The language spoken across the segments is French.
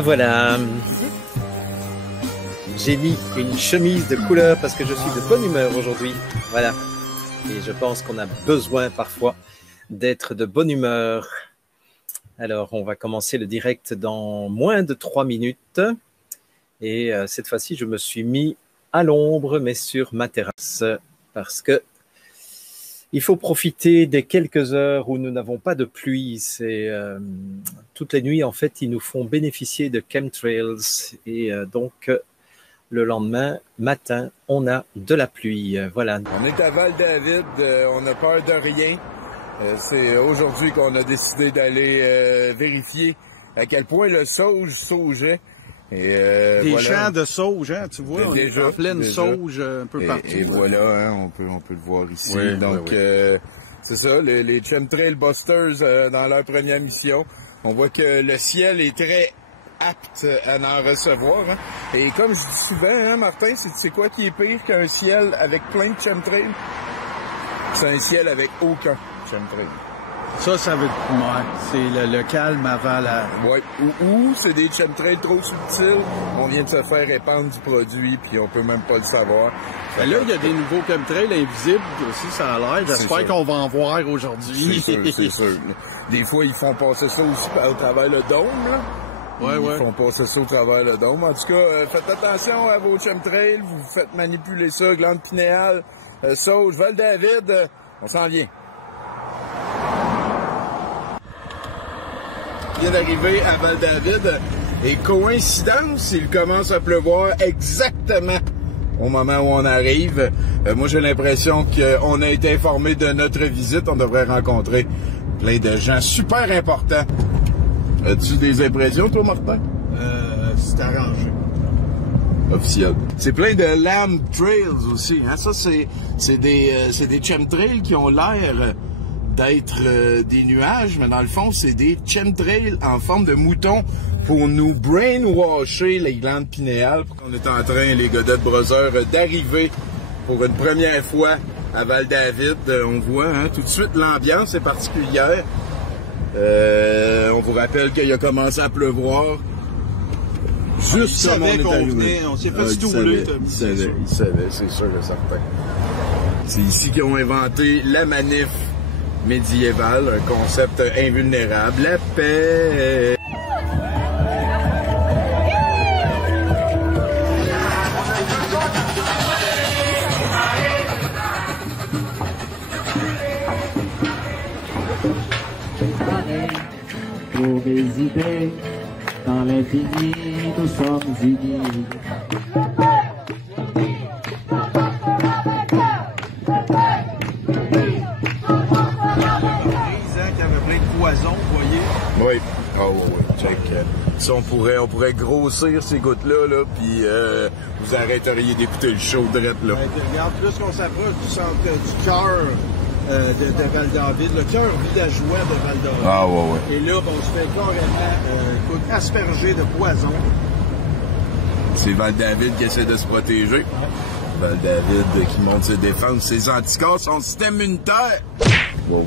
Voilà, voilà. J'ai mis une chemise de couleur parce que je suis de bonne humeur aujourd'hui. Voilà. Et je pense qu'on a besoin parfois d'être de bonne humeur. Alors, on va commencer le direct dans moins de 3 minutes. Et cette fois-ci, je me suis mis à l'ombre, mais sur ma terrasse, parce que il faut profiter des quelques heures où nous n'avons pas de pluie. C'est toutes les nuits, en fait, ils nous font bénéficier de chemtrails. Et donc, le lendemain matin, on a de la pluie. Voilà. On est à Val-David, on n'a peur de rien. C'est aujourd'hui qu'on a décidé d'aller vérifier à quel point le sauge saugeait. Et des voilà. champs de sauge, hein, tu vois, on est en pleine sauge un peu partout. Et voilà, hein, on peut le voir ici. Oui, donc, oui. c'est ça, les Chemtrail Busters dans leur première mission. On voit que le ciel est très apte à en recevoir. Hein. Et comme je dis souvent, hein, Martin, c'est quoi qui est pire qu'un ciel avec plein de chemtrails? C'est un ciel avec aucun chemtrail. Ça veut dire, c'est le calme avant la... Ouais. Ou c'est des chemtrails trop subtils. On vient de se faire répandre du produit, puis on peut même pas le savoir. Ben là, il y a des nouveaux chemtrails invisibles aussi, ça a l'air. J'espère qu'on va en voir aujourd'hui. C'est sûr. Des fois, ils font passer ça aussi au travers le dôme, là. Ils font passer ça au travers le dôme. En tout cas, faites attention à vos chemtrails. Vous faites manipuler ça, glande pinéale, sauge, Val-David. On s'en vient. Vient d'arriver à Val-David et coïncidence, il commence à pleuvoir exactement au moment où on arrive. Moi, j'ai l'impression qu'on a été informé de notre visite. On devrait rencontrer plein de gens super importants. As-tu des impressions, toi, Martin? C'est arrangé. Officiel. C'est plein de Lamb Trails aussi. Hein? Ça, c'est des chemtrails qui ont l'air d'être des nuages, mais dans le fond, c'est des chemtrails en forme de mouton pour nous brainwasher les glandes pinéales. On est en train, les Godet Brothers, d'arriver pour une première fois à Val-David. On voit hein, tout de suite l'ambiance est particulière. On vous rappelle qu'il a commencé à pleuvoir juste comme on est arrivé. On s'est fait stouler. Il savait, c'est sûr et certain. C'est ici qu'ils ont inventé la manif médiévale, un concept invulnérable, la paix. Pour mes idées, dans l'infini, nous sommes unis. Vous voyez? Oui. Ah oui. Check. Ça, on pourrait grossir ces gouttes-là, là, puis vous arrêteriez d'écouter le show direct là. Regarde, plus qu'on s'approche du centre du cœur de Val-David, le cœur villageois de Val-David. Ah ouais. Et là, on se fait carrément asperger de poison. C'est Val-David qui essaie de se protéger. Val-David qui monte ses défenses, ses anticorps, son système immunitaire. Wow.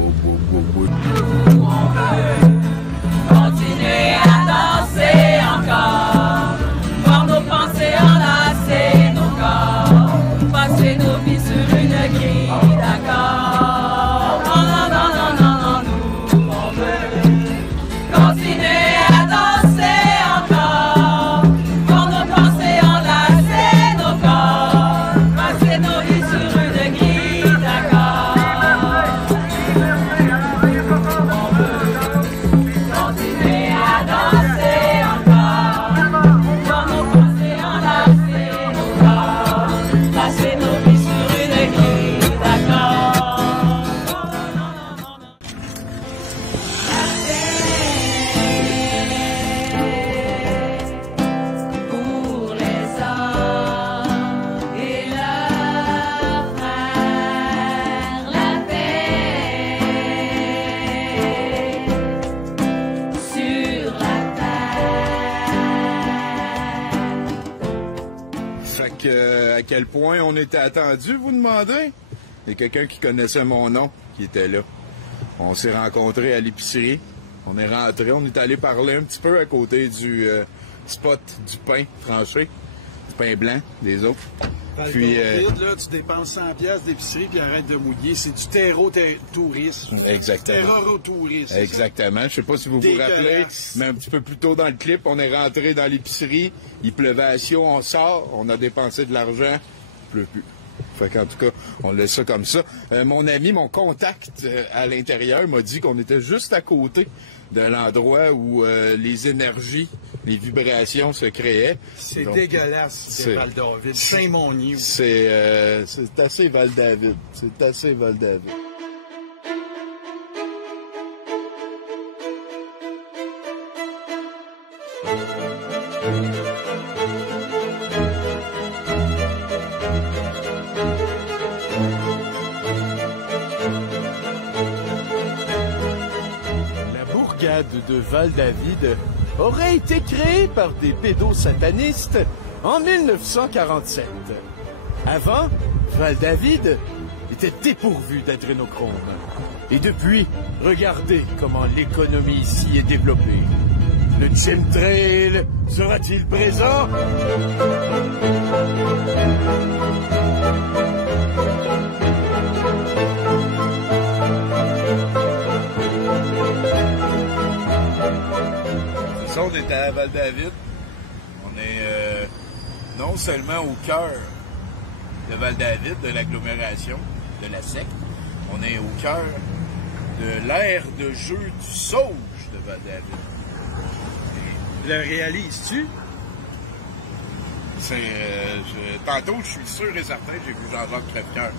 On veut continuer à danser encore, voir nos pensées enlacer nos corps, passer nos vies sur une grille d'accord. Non, nous on veut continuer à danser encore, voir nos pensées enlacer nos corps, passer nos vies sur une grille d'accord. À quel point on était attendu, vous demandez? Il y a quelqu'un qui connaissait mon nom qui était là. On s'est rencontrés à l'épicerie. On est rentré, on est allé parler un petit peu à côté du spot du pain tranché, du pain blanc des autres. Puis, là, tu dépenses 100 pièces d'épicerie puis arrête de mouiller. C'est du terreau-tourisme. Exactement. Terreau-tourisme. Exactement. Je sais pas si vous vous rappelez, mais un petit peu plus tôt dans le clip, on est rentré dans l'épicerie, il pleuvait à Sion, on sort, on a dépensé de l'argent, il pleut plus. Fait qu'en tout cas, on laisse ça comme ça. Mon ami, mon contact à l'intérieur m'a dit qu'on était juste à côté de l'endroit où les énergies, les vibrations se créaient. C'est dégueulasse, c'est Val-David. Saint-Monier. C'est assez Val-David. C'est assez Val-David. De Val-David aurait été créée par des pédosatanistes en 1947. Avant, Val-David était dépourvu d'adrénochrome. Et depuis, regardez comment l'économie ici est développée. Le chemtrail sera-t-il présent? On est à Val-David. On est non seulement au cœur de Val-David, de l'agglomération, de la SEC, on est au cœur de l'aire de jeu du Sauge de Val-David. Le réalises-tu? Tantôt, je suis sûr et certain que j'ai vu Jean-Jacques Crèvecoeur.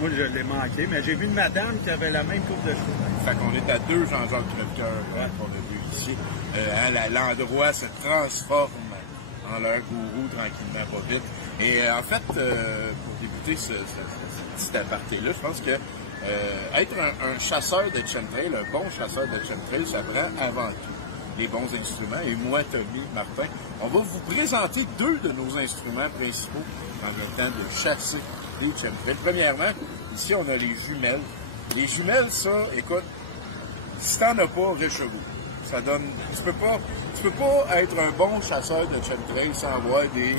Moi, je l'ai manqué, mais j'ai vu une madame qui avait la même coupe de cheveux. Fait qu'on est à 2 Jean-Jacques Crèvecoeur qu'on a vu ici. L'endroit se transforme en leur gourou tranquillement, pas vite. Et en fait, pour débuter ce petit aparté-là, je pense que être un chasseur de chemtrail, un bon chasseur de chemtrail, ça prend avant tout les bons instruments. Et moi, Tommy, Martin, on va vous présenter 2 de nos instruments principaux en même temps de chasser les chemtrails. Premièrement, ici, on a les jumelles. Les jumelles, ça, écoute, si t'en as pas, réchauffe-vous. Ça donne... Tu peux pas être un bon chasseur de chemtrail sans avoir des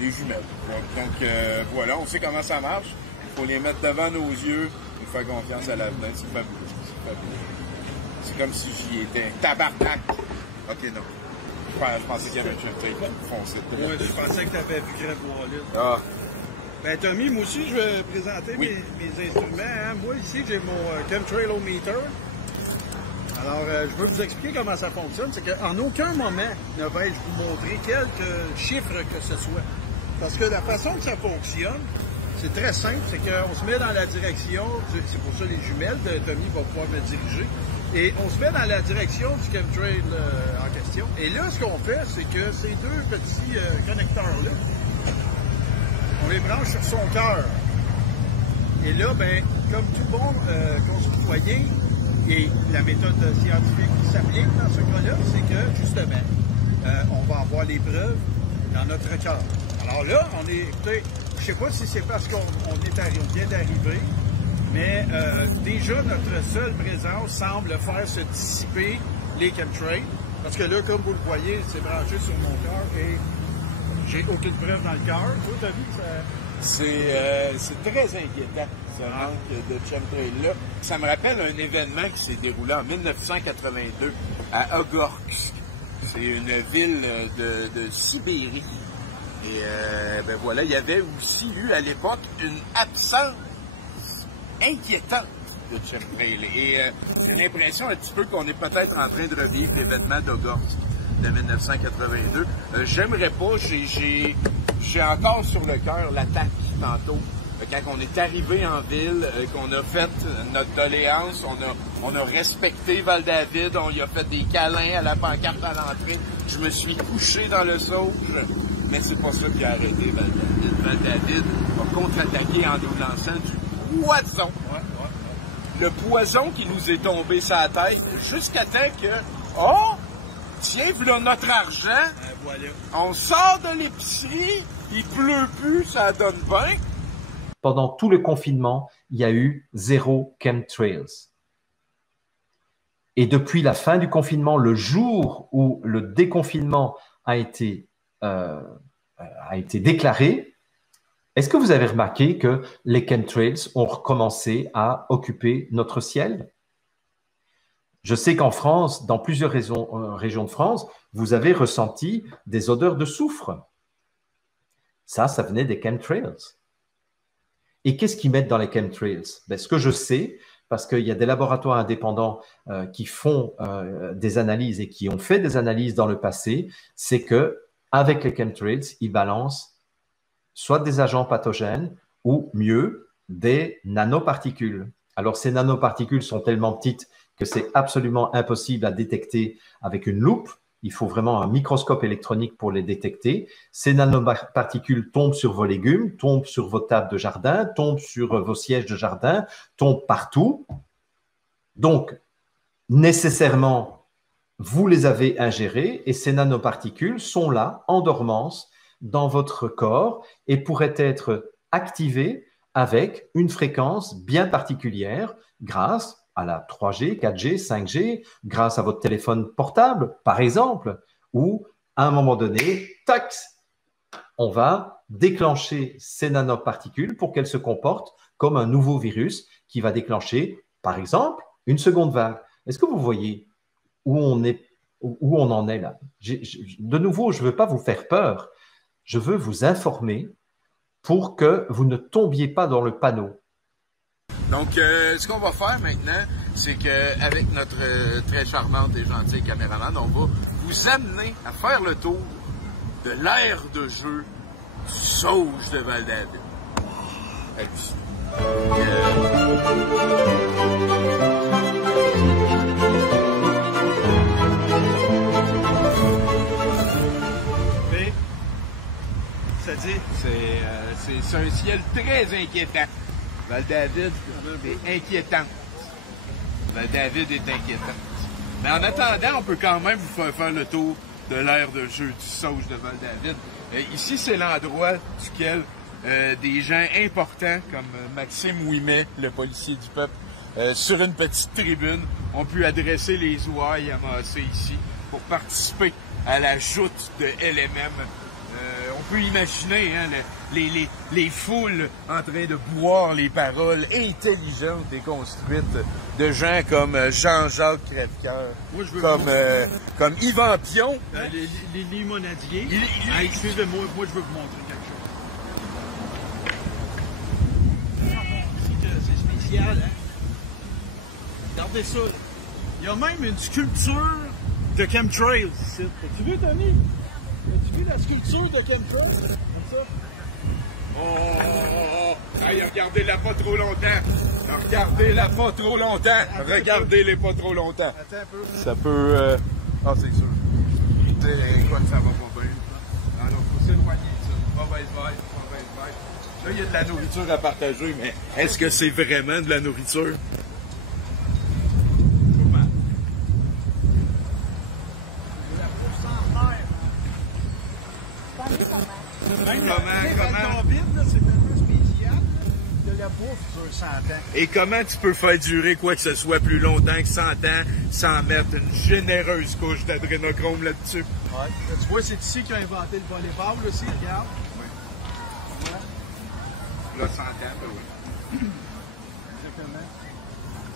jumelles. Donc, voilà, on sait comment ça marche. Il faut les mettre devant nos yeux et faire confiance à l'avenir. C'est fabuleux. C'est comme si j'y étais. Tabarnak! Ok, non. Je pensais qu'il y avait un chemtrail foncé. Oui, je pensais que tu avais vu Crève-Bois-Là. Ah! Ben, Tommy, moi aussi, je vais présenter mes instruments. Hein. Moi, ici, j'ai mon chemtrailometer. Alors, je veux vous expliquer comment ça fonctionne. C'est qu'en aucun moment ne vais-je vous montrer quelques chiffres que ce soit. Parce que la façon que ça fonctionne, c'est très simple. C'est qu'on se met dans la direction, c'est pour ça les jumelles, Tommy va pouvoir me diriger. Et on se met dans la direction du chemtrail en question. Et là, ce qu'on fait, c'est que ces 2 petits connecteurs-là, on les branche sur son cœur. Et là, ben, comme tout bon concitoyen, et la méthode scientifique qui s'applique dans ce cas-là, c'est que, justement, on va avoir les preuves dans notre cœur. Alors là, écoutez, je ne sais pas si c'est parce qu'on vient d'arriver, mais déjà, notre seule présence semble faire se dissiper les chemtrails. Parce que là, comme vous le voyez, c'est branché sur mon cœur et j'ai aucune preuve dans le cœur. Toi, t'as vu que ça... C'est très inquiétant, ce manque de chemtrail-là. Ça me rappelle un événement qui s'est déroulé en 1982 à Ogorsk. C'est une ville de Sibérie. Et ben voilà, il y avait aussi eu à l'époque une absence inquiétante de chemtrail. Et j'ai l'impression un petit peu qu'on est peut-être en train de revivre l'événement d'Ogorsk de 1982. J'aimerais pas, j'ai encore sur le cœur l'attaque tantôt. Quand on est arrivé en ville, qu'on a fait notre doléance, on a respecté Val-David, on y a fait des câlins à la pancarte à l'entrée. Je me suis couché dans le Sauge, mais c'est pas ça qui a arrêté Val-David. Val-David a contre-attaqué en nous lançant du poison. Le poison qui nous est tombé sur la tête jusqu'à temps que, Tiens, voilà notre argent. Voilà. On sort de l'épicerie, il pleut plus, ça donne bien. Pendant tout le confinement, il y a eu 0 chemtrails. Et depuis la fin du confinement, le jour où le déconfinement a été déclaré, est-ce que vous avez remarqué que les chemtrails ont recommencé à occuper notre ciel? Je sais qu'en France, dans plusieurs régions de France, vous avez ressenti des odeurs de soufre. Ça venait des chemtrails. Et qu'est-ce qu'ils mettent dans les chemtrails? Ben, ce que je sais, parce qu'il y a des laboratoires indépendants qui font des analyses et qui ont fait des analyses dans le passé, c'est que avec les chemtrails, ils balancent soit des agents pathogènes ou mieux, des nanoparticules. Alors, ces nanoparticules sont tellement petites que c'est absolument impossible à détecter avec une loupe. Il faut vraiment un microscope électronique pour les détecter. Ces nanoparticules tombent sur vos légumes, tombent sur vos tables de jardin, tombent sur vos sièges de jardin, tombent partout. Donc, nécessairement, vous les avez ingérés et ces nanoparticules sont là, en dormance, dans votre corps et pourraient être activées avec une fréquence bien particulière grâce à la 3G, 4G, 5G, grâce à votre téléphone portable, par exemple, où à un moment donné, tac, on va déclencher ces nanoparticules pour qu'elles se comportent comme un nouveau virus qui va déclencher, par exemple, une seconde vague. Est-ce que vous voyez où on en est là? De nouveau, je ne veux pas vous faire peur. Je veux vous informer pour que vous ne tombiez pas dans le panneau. Donc, ce qu'on va faire maintenant, c'est qu'avec notre très charmante et gentille caméraman, on va vous amener à faire le tour de l'aire de jeu du Sauge de Val-David. Mais, ça dit, C'est un ciel très inquiétant. Val-David est inquiétant. Val-David est inquiétant. Mais en attendant, on peut quand même vous faire le tour de l'aire de jeu du Sauge de Val-David. Ici, c'est l'endroit duquel des gens importants comme Maxime Ouimet, le policier du peuple, sur une petite tribune, ont pu adresser les ouailles amassées ici pour participer à la joute de LMM. On peut imaginer hein, les foules en train de boire les paroles intelligentes et construites de gens comme Jean-Jacques Crèvecoeur, comme Yvan Pion. Les limonadiers. Excusez-moi, moi je veux vous montrer quelque chose. C'est spécial, hein? Regardez ça. Il y a même une sculpture de chemtrails ici. As-tu vu, Tony? As-tu vu la sculpture de chemtrails? Comme ça? Hey, regardez-la pas trop longtemps. Regardez-la pas trop longtemps. Regardez-les pas trop longtemps. Attends un peu. Ça peut... Ah, c'est sûr. Quoi que ça va pas bien. Alors, faut s'éloigner de ça. Mauvaise vibe. Là, il y a de la nourriture à partager, mais est-ce que c'est vraiment de la nourriture? Comment? C'est tellement spécial de la bouffe sur 100 ans. Et comment tu peux faire durer quoi que ce soit plus longtemps que 100 ans sans mettre une généreuse couche d'adrénochrome là-dessus? Ouais. Tu vois, c'est ici qu'ils ont inventé le volleyball aussi, regarde. Oui. Voilà. Là, 100 ans, oui. Exactement.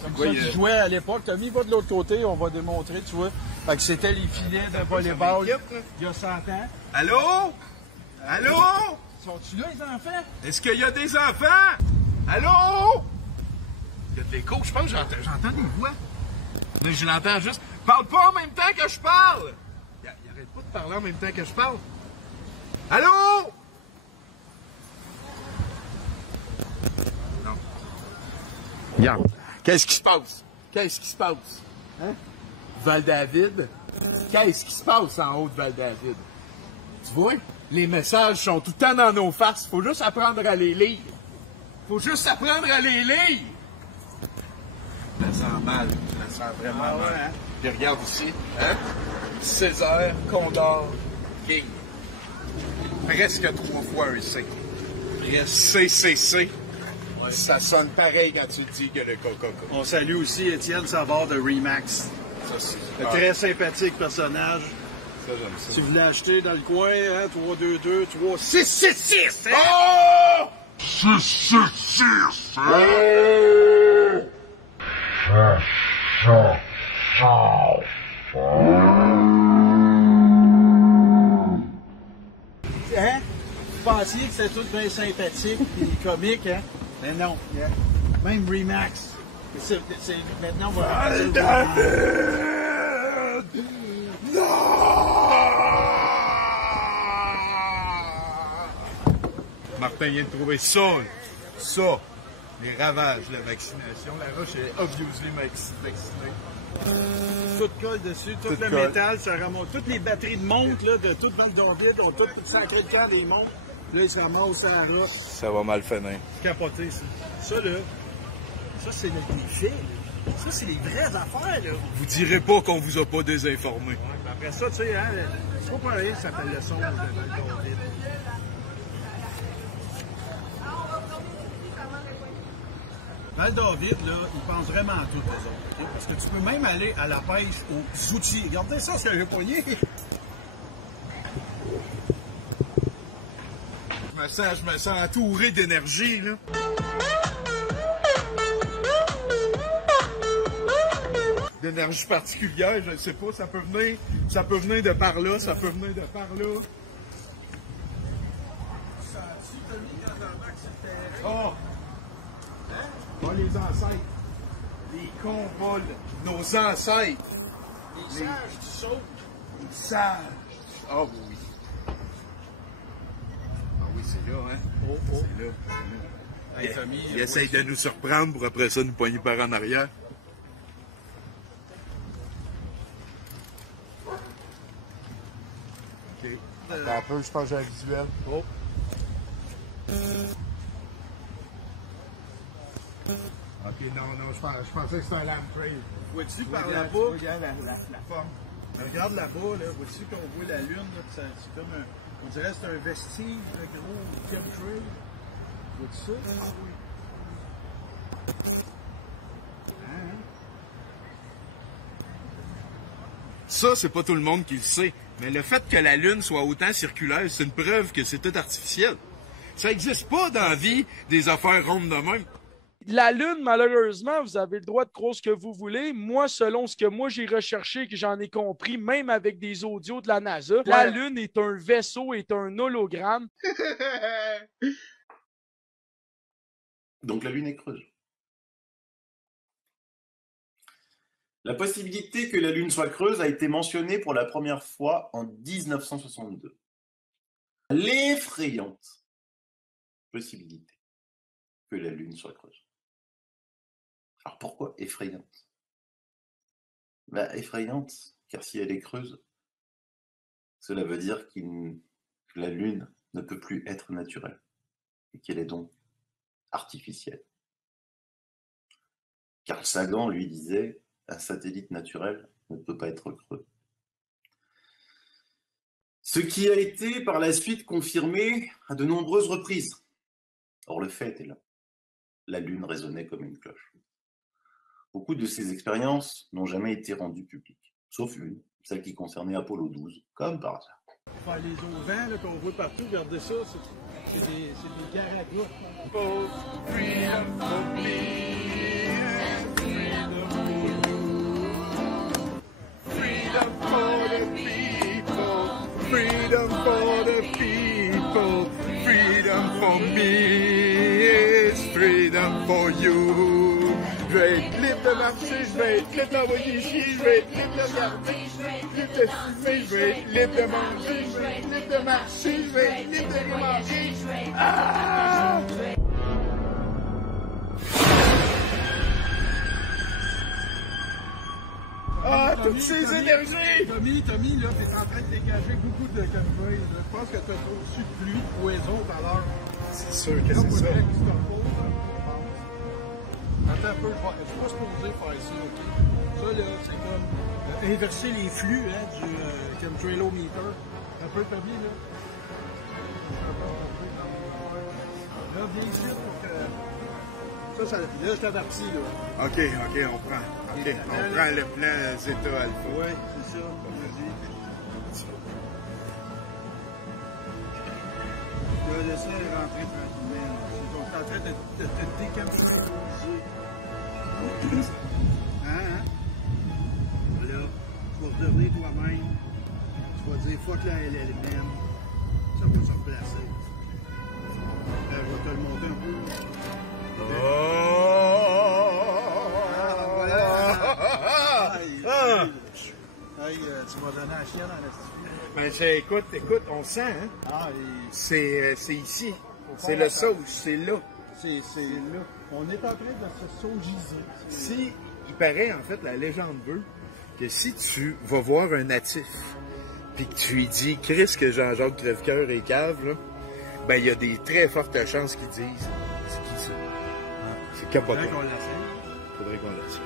Comme ça qu'ils jouaient à l'époque. Tommy va de l'autre côté, on va démontrer, tu vois. Fait que c'était les filets de volleyball il y a 100 ans. Allô? Allô? Sont-tu là, les enfants? Est-ce qu'il y a des enfants? Allô? Il y a de l'écho, je pense que j'entends des voix. Mais je l'entends juste. Parle pas en même temps que je parle! Il arrête pas de parler en même temps que je parle. Allô? Non. Regarde. Qu'est-ce qui se passe? Qu'est-ce qui se passe? Hein? Val-David? Qu'est-ce qui se passe en haut de Val-David? Tu vois? Les messages sont tout le temps dans nos faces. Faut juste apprendre à les lire. Faut juste apprendre à les lire. Je me sens mal. Je me sens vraiment mal. Hein? Puis regarde ici. Hein? Césaire, Condor, King. Presque 3 fois un C. CCC. Ouais. Ça sonne pareil quand tu dis que le Coca-Cola. On salue aussi Étienne Savard de Remax. Un très sympathique personnage. Ça, j'aime ça. Si vous voulez acheter dans le coin, hein, 322 3666! Hein? Oh! 666! Hein? Vous pensiez que c'était tout bien sympathique et comique, hein? Mais non. Hein? Même Remax. Maintenant, on va Martin vient de trouver ça. Ça. Les ravages de la vaccination. La roche est obviously vaccinée. Tout colle dessus, tout le métal, ça remonte. Toutes les batteries de montres là, de toute Val-d'Orville ont toutes sacré le camp des montres. Là, ils se ramassent à la roche. Ça va mal finir. Capoté, ça. Ça, là, ça, c'est des faits, là. Ça, c'est les vraies affaires, là. Vous direz pas qu'on vous a pas désinformé. Ouais, après ça, tu sais, hein, c'est pas pareil, ça s'appelle le son de Val-d'Orville. Val-d'Orville, là, ils pensent vraiment à tout, les autres. Okay? Parce que tu peux même aller à la pêche aux outils. Regardez ça, ce que j'ai poigné. Je me sens entouré d'énergie, là. D'énergie particulière, je ne sais pas, ça peut venir de par là, ça peut venir de par là. Oh! Hein? Oh, les ancêtres. Les convols. Nos ancêtres. Les sages du saut. Les sages. Ah oh, oui. Ah oui, c'est là, hein? Oh, oh. C'est là. Hey, Tommy, il essaye de nous surprendre pour après ça nous poigner par en arrière. OK. Attends un peu, je pense que j'ai un visuel. Oh. OK, non, je pensais que c'était un lamp trail. Vois-tu par là-bas? Regarde la forme. Regarde là-bas, là, vois-tu qu'on voit la lune, là, c'est comme un... On dirait que c'est un vestige de gros chemtrail. Vois-tu ça? Ah oui. Hein? Ça, c'est pas tout le monde qui le sait. Mais le fait que la Lune soit autant circulaire, c'est une preuve que c'est tout artificiel. Ça n'existe pas dans la vie des affaires rondes de même. La Lune, malheureusement, vous avez le droit de croire ce que vous voulez. Moi, selon ce que moi j'ai recherché, que j'en ai compris, même avec des audios de la NASA, la Lune est un vaisseau, est un hologramme. Donc la Lune est creuse. La possibilité que la Lune soit creuse a été mentionnée pour la première fois en 1962. L'effrayante possibilité que la Lune soit creuse. Alors pourquoi effrayante? Effrayante, car si elle est creuse, cela veut dire que la Lune ne peut plus être naturelle et qu'elle est donc artificielle. Carl Sagan lui disait: un satellite naturel ne peut pas être creux. Ce qui a été par la suite confirmé à de nombreuses reprises. Or le fait est là. La Lune résonnait comme une cloche. Beaucoup de ces expériences n'ont jamais été rendues publiques, sauf une, celle qui concernait Apollo 12, comme par hasard. Enfin, les auvents là, qu'on voit partout, regardez ça, c'est des caragouttes. Oh, freedom for me, freedom for you. Freedom for the people, freedom for the people, freedom for me, is freedom for you. Je vais être libre de marcher, je vais être libre d'envoyer chier, je vais être libre de regarder, je vais être libre de fumer, je vais être libre de manger, je vais être libre de marcher, je vais être libre de manger. Ah! Ah, toutes ces énergies! Tommy, là, t'es en train de dégager beaucoup de chemtrails. Je pense que t'as trop reçu de pluie, poison tout à l'heure. C'est sûr que c'est ça. Attends un peu, je suis pas supposé faire ça, OK? Ça, là, c'est comme inverser les flux hein, du chemtrailometer. Un peu, Tommy, là. Là, viens ici pour que... Ça, là, c'est adapté, là. OK, on prend. OK, on prend le plan Zeta Alpha. Oui, c'est ça, comme je dis. Là, laissez rentrer tranquillement. Ils sont en train de décamcheriser. Hein? Là, tu vas redevenir toi-même. Tu vas dire fuck la LLM. Ça va se replacer. Là, je vais te le monter un peu. Hey, tu vas donner la chienne à la Ben, écoute, on sent, hein? Ah, C'est ici. C'est le sauce, c'est là. c'est là. On est en train de se saugiser. Si, il paraît, en fait, la légende veut que si tu vas voir un natif, puis que tu lui dis, Chris, que Jean-Jacques Crèvecoeur est cave, là, ben, il y a des très fortes chances qu'ils disent, c'est qui ça? C'est capoté. Faudrait qu'on l'essaye. Faudrait qu'on l'essaye.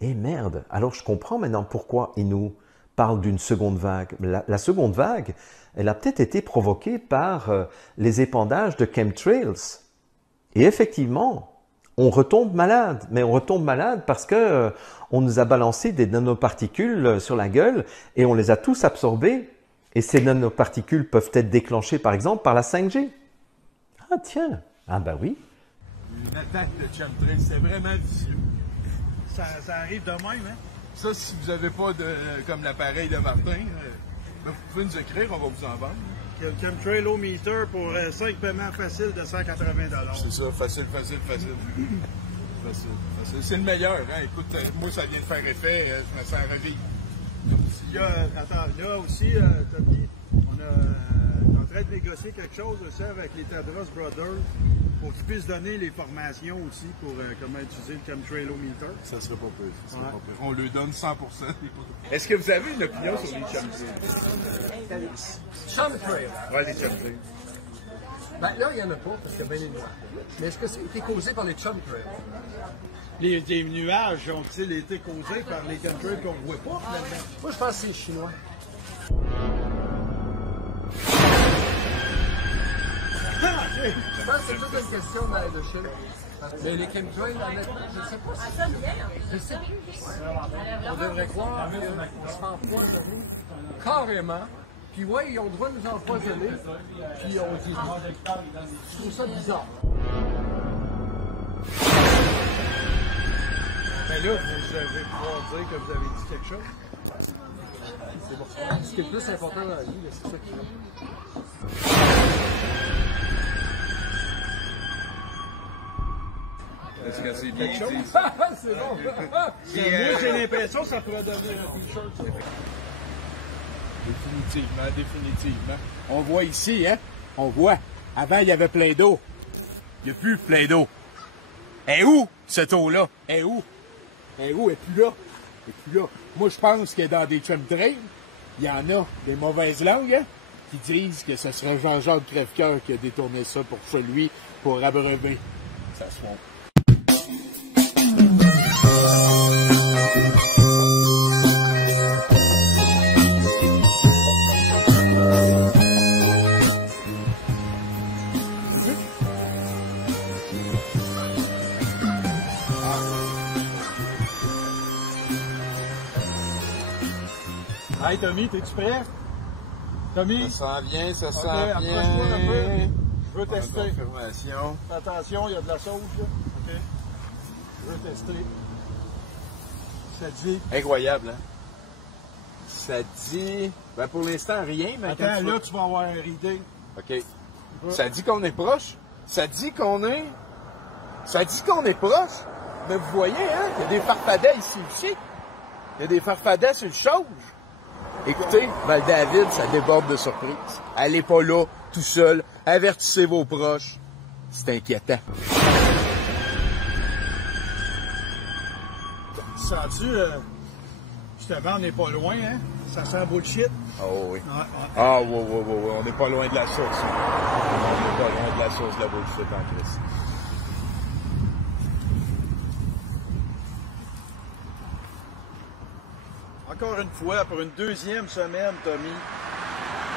Eh merde, alors je comprends maintenant pourquoi il nous parle d'une seconde vague. La seconde vague, elle a peut-être été provoquée par les épandages de chemtrails. Et effectivement, on retombe malade. Mais on retombe malade parce que on nous a balancé des nanoparticules sur la gueule et on les a tous absorbées. Et ces nanoparticules peuvent être déclenchées par exemple par la 5G. Ah tiens, ah bah oui. Une attaque de chemtrails, c'est vraiment vicieux. Ça arrive de même, hein? Ça, si vous n'avez pas comme l'appareil de Martin, vous pouvez nous écrire, on va vous en vendre. Le chemtrailometer pour 5 paiements faciles de 180 $. C'est ça, facile. Facile. C'est le meilleur, hein? Écoute, moi, ça vient de faire effet, je me sens revivre. Attends, là aussi, Tommy, on est en train de négocier quelque chose aussi avec les Tadros Brothers pour qu'ils puissent donner les formations aussi pour comment utiliser le chemtrailometer. Ça serait pas pire. On lui donne 100%. Est-ce que vous avez une opinion sur les chemtrails? Chemtrails. Ouais, les chemtrails. Ben là, il n'y en a pas, parce qu'il y a bien des nuages. Mais est-ce que c'est été causé par les chemtrails? Les nuages ont-ils été causés par les chemtrails qu'on ne voit pas, finalement? Moi, je pense que c'est les Chinois. Je pense que c'est toute une question de Chine. Mais les chemtrails, je ne sais pas si... Je sais plus. On devrait croire qu'on se fait empoisonner carrément. Puis ouais, ils ont le droit de nous empoisonner. Puis on dit... Je trouve ça bizarre. Mais là, vous allez pouvoir dire que vous avez dit quelque chose. C'est bon. Ce qui est le plus important dans la vie, c'est ça qui est. Est-ce que c'est bien dit? C'est bon. Moi, j'ai l'impression que ça pourrait devenir un t-shirt. Définitivement. On voit ici, hein? On voit. Avant, il y avait plein d'eau. Il n'y a plus plein d'eau. Et où, cette eau-là? Et où? Et où? Et plus là. Et plus là. Moi, je pense que dans des chemtrails, il y en a des mauvaises langues, hein, qui disent que ce serait Jean-Jacques Crèvecoeur qui a détourné ça pour chez lui, pour abreuver sa swamp. Hey Tommy, t'es-tu prêt? Tommy? Ça sent bien, ça sent bien. Approche-toi un peu. Je veux tester. Confirmation. Fais attention, il y a de la sauce là. OK. Je veux tester. Ça dit. Incroyable, hein? Ça dit... Ben pour l'instant, rien, mais... Attends, là, tu vas avoir un idée. OK. Ça dit qu'on est proche. Ça dit qu'on est proche. Mais vous voyez, hein, il y a des farfadets ici aussi. Il y a des farfadets sur le chauge. Écoutez, Val-David, ça déborde de surprise. Allez pas là, tout seul. Avertissez vos proches. C'est inquiétant. Sens-tu, justement, on n'est pas loin, hein? Ça sent bullshit. Ah oui. Ouais. Ah oui. On n'est pas loin de la source. On n'est pas loin de la source de la bullshit en Christ. Encore une fois, pour une deuxième semaine, Tommy,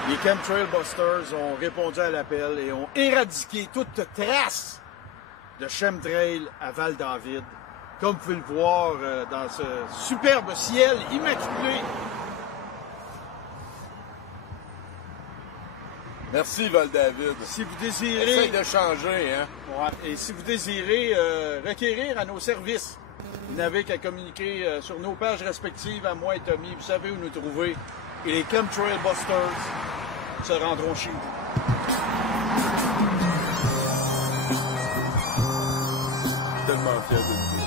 les Chemtrail Busters ont répondu à l'appel et ont éradiqué toute trace de chemtrail à Val-David. Comme vous pouvez le voir dans ce superbe ciel immaculé. Merci Val-David. Si vous désirez... Essaye de changer, hein? Ouais, et si vous désirez requérir à nos services, vous n'avez qu'à communiquer sur nos pages respectives, à moi et Tommy. Vous savez où nous trouver. Et les Chemtrail Busters se rendront chez vous. Tellement fier de vous.